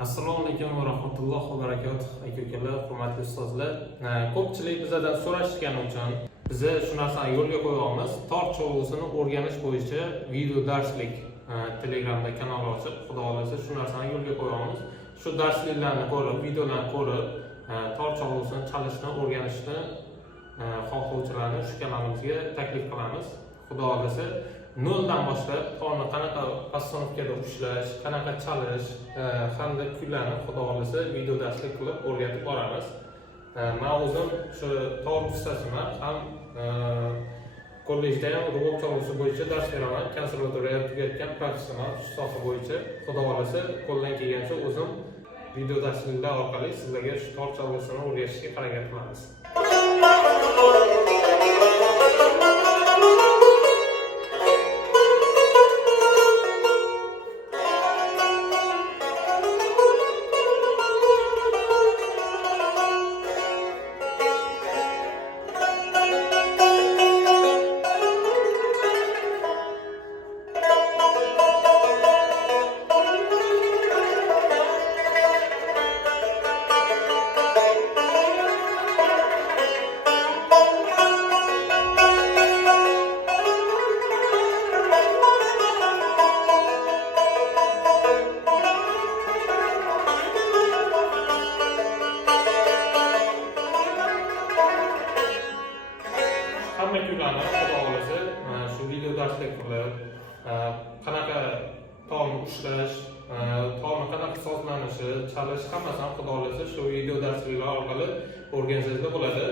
Assalomu alaykum va rahmatullohi va barakatuh. Aka-ukalar, hurmatli ustozlar. Ko'pchilik bizdan so'rashgani uchun biz shu narsani yo'lga qo'yamiz. Tor cholg'usini o'rganish bo'yicha video darslik Telegramda kanal ochib, xudo xolasa shu narsani yo'lga qo'yamiz. Shu darsliklarni ko'rib, videolarni ko'rib, tor cholg'usini chalishni, o'rganishni xohlovchilarni shu kanalimizga taklif qilamiz. Xudo xolasa noldan boshlab torni qanaqa postanovkada ushlash, qanaqa chalish hamda kuylarni xudo xolasa video darslik qilib o'rgatib boramiz. Men o'zim shu tor ustasiman, ham kollejda ham rug'ub cholg'usi bo'yicha dars beraman. Konservatoriya tugatgan professional shu soha bo'yicha xudo xolasa qo'ldan kelgancha o'zim video darsliklar orqali sizlarga shu tor cholg'usini o'rgatishga harakat qilamiz. Hamma kuylarni xudo xolasa shu video darslik qilib, qanaqa torni ushlash, torni qanaqa sozlanishi, chalish hammasini xudo xolasa shu video darsliklar orqali o'rgansangizlar bo'ladi.